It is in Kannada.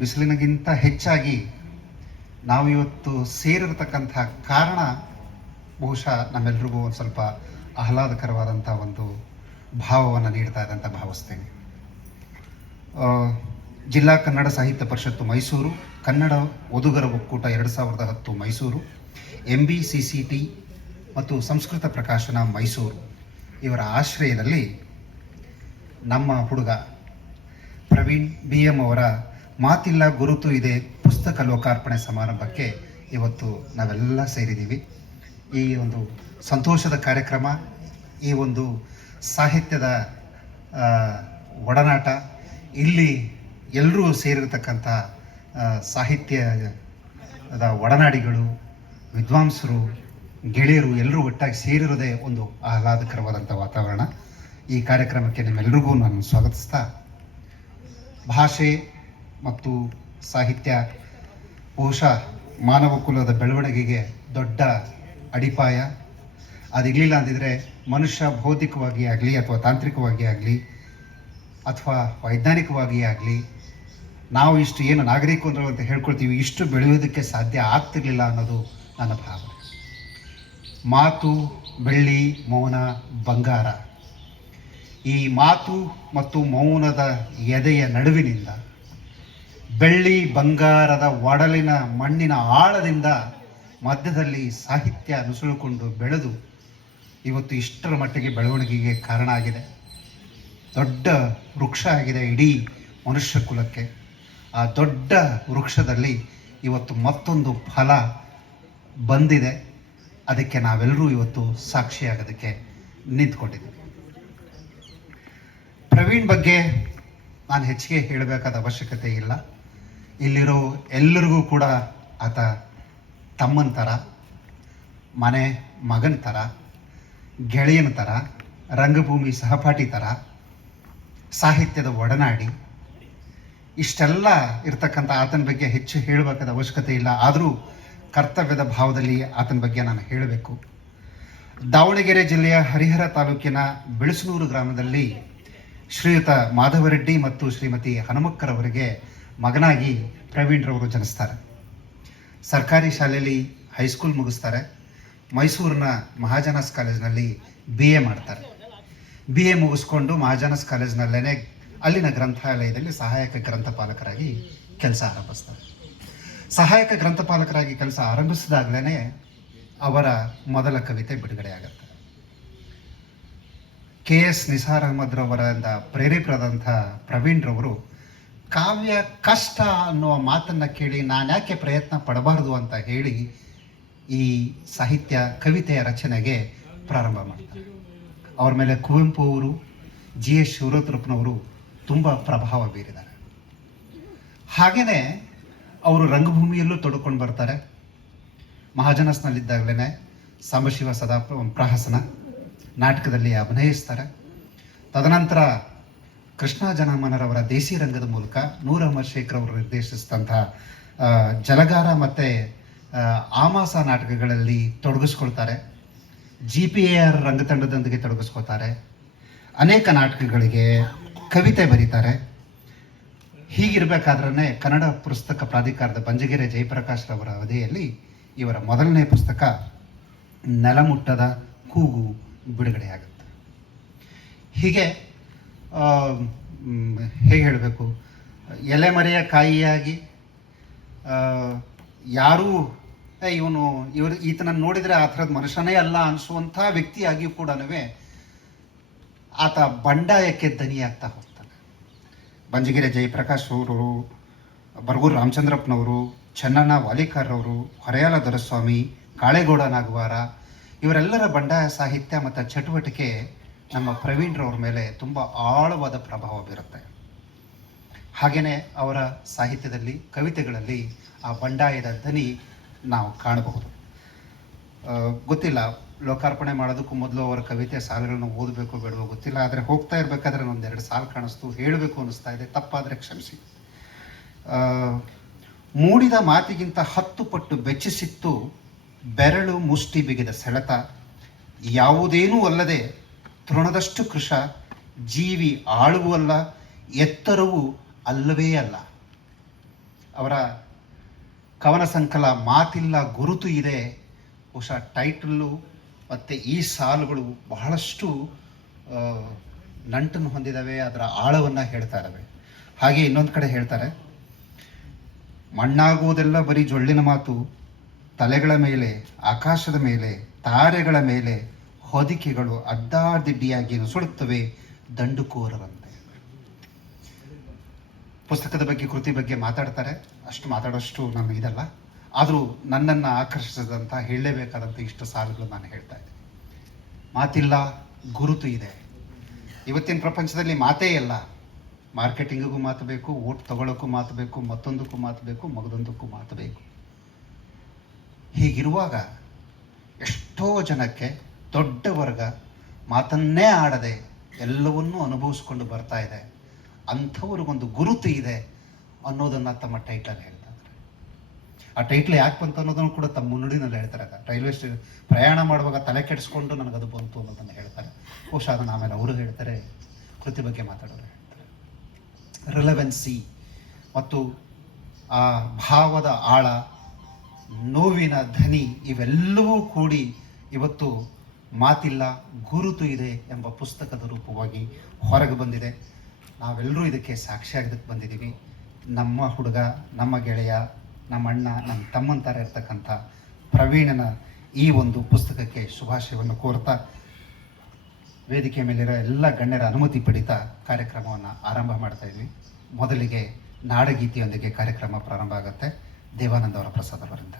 ಬಿಸಿಲಿನಗಿಂತ ಹೆಚ್ಚಾಗಿ ನಾವು ಇವತ್ತು ಸೇರಿರತಕ್ಕಂಥ ಕಾರಣ ಬಹುಶಃ ನಮ್ಮೆಲ್ರಿಗೂ ಒಂದು ಸ್ವಲ್ಪ ಆಹ್ಲಾದಕರವಾದಂಥ ಒಂದು ಭಾವವನ್ನು ನೀಡ್ತಾ ಇದೆ ಅಂತ ಭಾವಿಸ್ತೇನೆ. ಜಿಲ್ಲಾ ಕನ್ನಡ ಸಾಹಿತ್ಯ ಪರಿಷತ್ತು ಮೈಸೂರು, ಕನ್ನಡ ಓದುಗರ ಒಕ್ಕೂಟ 2010 ಮೈಸೂರು, MBCCT ಮತ್ತು ಸಂಸ್ಕೃತ ಪ್ರಕಾಶನ ಮೈಸೂರು ಇವರ ಆಶ್ರಯದಲ್ಲಿ ನಮ್ಮ ಹುಡುಗ ಪ್ರವೀಣ್ BM ಅವರ ಮಾತಿಲ್ಲ ಗುರುತು ಇದೆ ಪುಸ್ತಕ ಲೋಕಾರ್ಪಣೆ ಸಮಾರಂಭಕ್ಕೆ ಇವತ್ತು ನಾವೆಲ್ಲ ಸೇರಿದ್ದೀವಿ. ಈ ಒಂದು ಸಂತೋಷದ ಕಾರ್ಯಕ್ರಮ, ಈ ಒಂದು ಸಾಹಿತ್ಯದ ಒಡನಾಟ, ಇಲ್ಲಿ ಎಲ್ಲರೂ ಸೇರಿರ್ತಕ್ಕಂಥ ಸಾಹಿತ್ಯದ ಒಡನಾಡಿಗಳು, ವಿದ್ವಾಂಸರು, ಗೆಳೆಯರು ಎಲ್ಲರೂ ಒಟ್ಟಾಗಿ ಸೇರಿರೋದೇ ಒಂದು ಆಹ್ಲಾದಕರವಾದಂಥ ವಾತಾವರಣ. ಈ ಕಾರ್ಯಕ್ರಮಕ್ಕೆ ನಿಮ್ಮೆಲ್ಲರಿಗೂ ನಾನು ಸ್ವಾಗತಿಸ್ತಾ, ಭಾಷೆ ಮತ್ತು ಸಾಹಿತ್ಯ ಬಹುಶಃ ಮಾನವ ಕುಲದ ಬೆಳವಣಿಗೆಗೆ ದೊಡ್ಡ ಅಡಿಪಾಯ. ಅದಿರಲಿಲ್ಲ ಅಂದಿದ್ರೆ ಮನುಷ್ಯ ಭೌತಿಕವಾಗಿ ಆಗಲಿ ಅಥವಾ ತಾಂತ್ರಿಕವಾಗಿ ಆಗಲಿ ಅಥವಾ ವೈಜ್ಞಾನಿಕವಾಗಿ ಆಗಲಿ ನಾವು ಇಷ್ಟು ಏನು ನಾಗರಿಕರು ಅಂತ ಹೇಳ್ಕೊಳ್ತೀವಿ, ಇಷ್ಟು ಬೆಳೆಯೋದಕ್ಕೆ ಸಾಧ್ಯ ಆಗ್ತಿರ್ಲಿಲ್ಲ ಅನ್ನೋದು ನನ್ನ ಭಾವನೆ. ಮಾತು ಬೆಳ್ಳಿ, ಮೌನ ಬಂಗಾರ. ಈ ಮಾತು ಮತ್ತು ಮೌನದ ಎದೆಯ ನಡುವಿನಿಂದ, ಬೆಳ್ಳಿ ಬಂಗಾರದ ಒಡಲಿನ ಮಣ್ಣಿನ ಆಳದಿಂದ ಮಧ್ಯದಲ್ಲಿ ಸಾಹಿತ್ಯ ನುಸುಳುಕೊಂಡು ಬೆಳೆದು ಇವತ್ತು ಇಷ್ಟರ ಮಟ್ಟಿಗೆ ಬೆಳವಣಿಗೆಗೆ ಕಾರಣ ಆಗಿದೆ. ದೊಡ್ಡ ವೃಕ್ಷ ಆಗಿದೆ ಇಡೀ ಮನುಷ್ಯ ಕುಲಕ್ಕೆ. ಆ ದೊಡ್ಡ ವೃಕ್ಷದಲ್ಲಿ ಇವತ್ತು ಮತ್ತೊಂದು ಫಲ ಬಂದಿದೆ. ಅದಕ್ಕೆ ನಾವೆಲ್ಲರೂ ಇವತ್ತು ಸಾಕ್ಷಿಯಾಗೋದಕ್ಕೆ ನಿಂತ್ಕೊಂಡಿದ್ದೀವಿ. ಪ್ರವೀಣ್ ಬಗ್ಗೆ ನಾನು ಹೆಚ್ಚಿಗೆ ಹೇಳಬೇಕಾದ ಅವಶ್ಯಕತೆ ಇಲ್ಲ. ಇಲ್ಲಿರೋ ಎಲ್ಲರಿಗೂ ಕೂಡ ಆತ ತಮ್ಮನ ಥರ, ಮನೆ ಮಗನ ಥರ, ಗೆಳೆಯನ ಥರ, ರಂಗಭೂಮಿ ಸಹಪಾಠಿ ಥರ, ಸಾಹಿತ್ಯದ ಒಡನಾಡಿ, ಇಷ್ಟೆಲ್ಲ ಇರ್ತಕ್ಕಂಥ ಆತನ ಬಗ್ಗೆ ಹೆಚ್ಚು ಹೇಳಬೇಕಾದ ಅವಶ್ಯಕತೆ ಇಲ್ಲ. ಆದರೂ ಕರ್ತವ್ಯದ ಭಾವದಲ್ಲಿ ಆತನ ಬಗ್ಗೆ ನಾನು ಹೇಳಬೇಕು. ದಾವಣಗೆರೆ ಜಿಲ್ಲೆಯ ಹರಿಹರ ತಾಲೂಕಿನ ಬಿಳಸನೂರು ಗ್ರಾಮದಲ್ಲಿ ಶ್ರೀಯುತ ಮಾಧವರೆಡ್ಡಿ ಮತ್ತು ಶ್ರೀಮತಿ ಹನುಮಕ್ಕರವರಿಗೆ ಮಗನಾಗಿ ಪ್ರವೀಣ್ರವರು ಜನಿಸ್ತಾರೆ. ಸರ್ಕಾರಿ ಶಾಲೆಯಲ್ಲಿ ಹೈಸ್ಕೂಲ್ ಮುಗಿಸ್ತಾರೆ. ಮೈಸೂರಿನ ಮಹಾಜನಸ್ ಕಾಲೇಜಿನಲ್ಲಿ BA ಮಾಡ್ತಾರೆ. BA ಮುಗಿಸ್ಕೊಂಡು ಮಹಾಜನಸ್ ಕಾಲೇಜಿನಲ್ಲೇ ಅಲ್ಲಿನ ಗ್ರಂಥಾಲಯದಲ್ಲಿ ಸಹಾಯಕ ಗ್ರಂಥಪಾಲಕರಾಗಿ ಕೆಲಸ ಆರಂಭಿಸ್ತಾರೆ. ಸಹಾಯಕ ಗ್ರಂಥಪಾಲಕರಾಗಿ ಕೆಲಸ ಆರಂಭಿಸಿದಾಗಲೇ ಅವರ ಮೊದಲ ಕವಿತೆ ಬಿಡುಗಡೆ ಆಗುತ್ತೆ. KS ನಿಸಾರ್ ಅಹಮದ್ ರವರಿಂದ ಪ್ರೇರೇಪರಾದಂಥ ಪ್ರವೀಣ್ರವರು ಕಾವ್ಯ ಕಷ್ಟ ಅನ್ನುವ ಮಾತನ್ನು ಕೇಳಿ ನಾನು ಯಾಕೆ ಪ್ರಯತ್ನ ಪಡಬಾರದು ಅಂತ ಹೇಳಿ ಈ ಸಾಹಿತ್ಯ ಕವಿತೆಯ ರಚನೆಗೆ ಪ್ರಾರಂಭ ಮಾಡ್ತಾರೆ. ಅವ್ರ ಮೇಲೆ ಕುವೆಂಪು ಅವರು, GS ಶಿವರುದ್ರಪ್ಪನವರು ತುಂಬ ಪ್ರಭಾವ ಬೀರಿದ್ದಾರೆ. ಹಾಗೆಯೇ ಅವರು ರಂಗಭೂಮಿಯಲ್ಲೂ ತೊಡ್ಕೊಂಡು ಬರ್ತಾರೆ. ಮಹಾಜನಸ್ನಲ್ಲಿದ್ದಾಗಲೇ ಸಾಂಬಶಿವ ಸದಾ ಪ್ರಹಸನ ನಾಟಕದಲ್ಲಿ ಅಭಿನಯಿಸ್ತಾರೆ. ತದನಂತರ ಕೃಷ್ಣ ಜನಮನರವರ ದೇಸಿ ರಂಗದ ಮೂಲಕ ನೂರ್ ಅಹಮದ್ ಶೇಖರ್ ಅವರು ನಿರ್ದೇಶಿಸಿದಂಥ ಜಲಗಾರ ಮತ್ತು ಆಮಾಸ ನಾಟಕಗಳಲ್ಲಿ ತೊಡಗಿಸ್ಕೊಳ್ತಾರೆ. GPAR ರಂಗತಂಡದೊಂದಿಗೆ ತೊಡಗಿಸ್ಕೊತಾರೆ. ಅನೇಕ ನಾಟಕಗಳಿಗೆ ಕವಿತೆ ಬರೀತಾರೆ. ಹೀಗಿರಬೇಕಾದ್ರೆ ಕನ್ನಡ ಪುಸ್ತಕ ಪ್ರಾಧಿಕಾರದ ಬಂಜಗೆರೆ ಜಯಪ್ರಕಾಶ್ ರವರ ಅವಧಿಯಲ್ಲಿ ಇವರ ಮೊದಲನೇ ಪುಸ್ತಕ ನೆಲಮುಟ್ಟದ ಕೂಗು ಬಿಡುಗಡೆಯಾಗುತ್ತೆ. ಹೀಗೆ ಹೇಗೆ ಹೇಳಬೇಕು, ಎಲೆಮರೆಯ ಕಾಯಿಯಾಗಿ ಯಾರೂ ಈತನನ್ನು ನೋಡಿದರೆ ಆ ಥರದ ಮನುಷ್ಯನೇ ಅಲ್ಲ ಅನಿಸುವಂಥ ವ್ಯಕ್ತಿಯಾಗಿಯೂ ಕೂಡ ಆತ ಬಂಡಾಯಕ್ಕೆ ದನಿಯಾಗ್ತಾ ಹೋಗ್ತಾನೆ. ಬಂಜಗೆರೆ ಜಯಪ್ರಕಾಶ್ ಅವರು, ಬರಗೂರು ರಾಮಚಂದ್ರಪ್ಪನವರು, ಚೆನ್ನಣ್ಣ ವಾಲಿಕಾರ್ ಅವರು, ಹೊರೆಯಾಲ ದೊರೆಸ್ವಾಮಿ, ಕಾಳೇಗೌಡ ನಾಗವಾರ ಇವರೆಲ್ಲರ ಬಂಡಾಯ ಸಾಹಿತ್ಯ ಮತ್ತು ಚಟುವಟಿಕೆ ನಮ್ಮ ಪ್ರವೀಣ್ರವ್ರ ಮೇಲೆ ತುಂಬ ಆಳವಾದ ಪ್ರಭಾವ ಬೀರುತ್ತೆ. ಹಾಗೆಯೇ ಅವರ ಸಾಹಿತ್ಯದಲ್ಲಿ, ಕವಿತೆಗಳಲ್ಲಿ ಆ ಬಂಡಾಯದ ದನಿ ನಾವು ಕಾಣಬಹುದು. ಗೊತ್ತಿಲ್ಲ, ಲೋಕಾರ್ಪಣೆ ಮಾಡೋದಕ್ಕೂ ಮೊದಲು ಅವರ ಕವಿತೆ ಸಾಲುಗಳನ್ನು ಓದಬೇಕು ಬೇಡವೋ ಗೊತ್ತಿಲ್ಲ. ಆದರೆ ಹೋಗ್ತಾ ಇರಬೇಕಾದ್ರೆ ಒಂದೆರಡು ಸಾಲು ಕಾಣಿಸ್ತು, ಹೇಳಬೇಕು ಅನ್ನಿಸ್ತಾ ಇದೆ. ತಪ್ಪಾದರೆ ಕ್ಷಮಿಸಿ. ಮೂಡಿದ ಮಾತಿಗಿಂತ 10 ಪಟ್ಟು ಬೆಚ್ಚಿಸಿತ್ತು ಬೆರಳು ಮುಷ್ಟಿ ಬಿಗಿದ ಸೆಳೆತ, ಯಾವುದೇನೂ ಅಲ್ಲದೆ ತೃಣದಷ್ಟು ಕೃಶ, ಜೀವಿ ಆಳುವೂ ಅಲ್ಲ, ಎತ್ತರವೂ ಅಲ್ಲವೇ ಅಲ್ಲ. ಅವರ ಕವನ ಸಂಕಲ ಮಾತಿಲ್ಲ ಗುರುತು ಇದೆ. ಬಹುಶಃ ಟೈಟಲ್ಲು ಮತ್ತು ಈ ಸಾಲುಗಳು ಬಹಳಷ್ಟು ನಂಟನ್ನು ಹೊಂದಿದ್ದಾವೆ, ಅದರ ಆಳವನ್ನು ಹೇಳ್ತಾ ಇದ್ದಾವೆ. ಹಾಗೆ ಇನ್ನೊಂದು ಕಡೆ ಹೇಳ್ತಾರೆ, ಮಣ್ಣಾಗುವುದೆಲ್ಲ ಬರೀ ಜೊಳ್ಳಿನ ಮಾತು, ತಲೆಗಳ ಮೇಲೆ, ಆಕಾಶದ ಮೇಲೆ, ತಾರೆಗಳ ಮೇಲೆ ಹೊದಿಕೆಗಳು ಅಡ್ಡಾದಿಡ್ಡಿಯಾಗಿ ನುಸುಳುತ್ತವೆ ದಂಡುಕೋರರಂತೆ. ಪುಸ್ತಕದ ಬಗ್ಗೆ, ಕೃತಿ ಬಗ್ಗೆ ಮಾತಾಡ್ತಾರೆ, ಅಷ್ಟು ಮಾತಾಡೋಷ್ಟು ನಾನು ಇದಲ್ಲ. ಆದರೂ ನನ್ನನ್ನು ಆಕರ್ಷಿಸಿದಂಥ ಹೇಳಲೇಬೇಕಾದಂಥ ಇಷ್ಟು ಸಾಲುಗಳು ನಾನು ಹೇಳ್ತಾ ಇದ್ದೆ. ಮಾತಿಲ್ಲ ಗುರುತು ಇದೆ. ಇವತ್ತಿನ ಪ್ರಪಂಚದಲ್ಲಿ ಮಾತೇ ಇಲ್ಲ. ಮಾರ್ಕೆಟಿಂಗಿಗೂ ಮಾತು ಬೇಕು, ಓಟ್ ತಗೊಳ್ಳೋಕ್ಕೂ ಮಾತು ಬೇಕು, ಮತ್ತೊಂದಕ್ಕೂ ಮಾತು ಬೇಕು, ಮಗದೊಂದಕ್ಕೂ ಮಾತು ಬೇಕು. ಹೀಗಿರುವಾಗ ಎಷ್ಟೋ ಜನಕ್ಕೆ ದೊಡ್ಡ ವರ್ಗ ಮಾತನ್ನೇ ಆಡದೆ ಎಲ್ಲವನ್ನೂ ಅನುಭವಿಸ್ಕೊಂಡು ಬರ್ತಾ ಇದೆ. ಅಂಥವ್ರಿಗೊಂದು ಗುರುತು ಇದೆ ಅನ್ನೋದನ್ನು ತಮ್ಮ ಟೈಟ್ಲಲ್ಲಿ ಹೇಳ್ತಾ ಇದ್ದಾರೆ. ಆ ಟೈಟ್ಲ್ ಯಾಕೆ ಬಂತು ಅನ್ನೋದನ್ನು ಕೂಡ ತಮ್ಮ ಮುನ್ನುಡಿನಲ್ಲಿ ಹೇಳ್ತಾರೆ. ರೈಲ್ವೆ ಪ್ರಯಾಣ ಮಾಡುವಾಗ ತಲೆ ಕೆಡಿಸ್ಕೊಂಡು ನನಗದು ಬಂತು ಅನ್ನೋದನ್ನು ಹೇಳ್ತಾರೆ. ಬಹುಶಃ ಅದನ್ನು ಆಮೇಲೆ ಅವರು ಹೇಳ್ತಾರೆ, ಕೃತಿ ಬಗ್ಗೆ ಮಾತಾಡೋರು ಹೇಳ್ತಾರೆ. ರಿಲೆವೆನ್ಸಿ ಮತ್ತು ಆ ಭಾವದ ಆಳ, ನೋವಿನ ಧ್ವನಿ ಇವೆಲ್ಲವೂ ಕೂಡಿ ಇವತ್ತು ಮಾತಿಲ್ಲ ಗುರುತು ಇದೆ ಎಂಬ ಪುಸ್ತಕದ ರೂಪವಾಗಿ ಹೊರಗೆ ಬಂದಿದೆ. ನಾವೆಲ್ಲರೂ ಇದಕ್ಕೆ ಸಾಕ್ಷಿಯಾಗದಕ್ಕೆ ಬಂದಿದ್ದೀವಿ. ನಮ್ಮ ಹುಡುಗ, ನಮ್ಮ ಗೆಳೆಯ, ನಮ್ಮ ಅಣ್ಣ, ನಮ್ಮ ತಮ್ಮಂತರ ಇರ್ತಕ್ಕಂಥ ಪ್ರವೀಣನ ಈ ಒಂದು ಪುಸ್ತಕಕ್ಕೆ ಶುಭಾಶಯವನ್ನು ಕೋರ್ತಾ, ವೇದಿಕೆ ಮೇಲಿರೋ ಎಲ್ಲ ಗಣ್ಯರ ಅನುಮತಿ ಪಡಿತಾ ಕಾರ್ಯಕ್ರಮವನ್ನು ಆರಂಭ ಮಾಡ್ತಾ ಇದ್ವಿ. ಮೊದಲಿಗೆ ನಾಡಗೀತೆಯೊಂದಿಗೆ ಕಾರ್ಯಕ್ರಮ ಪ್ರಾರಂಭ ಆಗುತ್ತೆ. ದೇವಾನಂದ ಅವರ ಪ್ರಸಾದ ಅವರಿಂದ.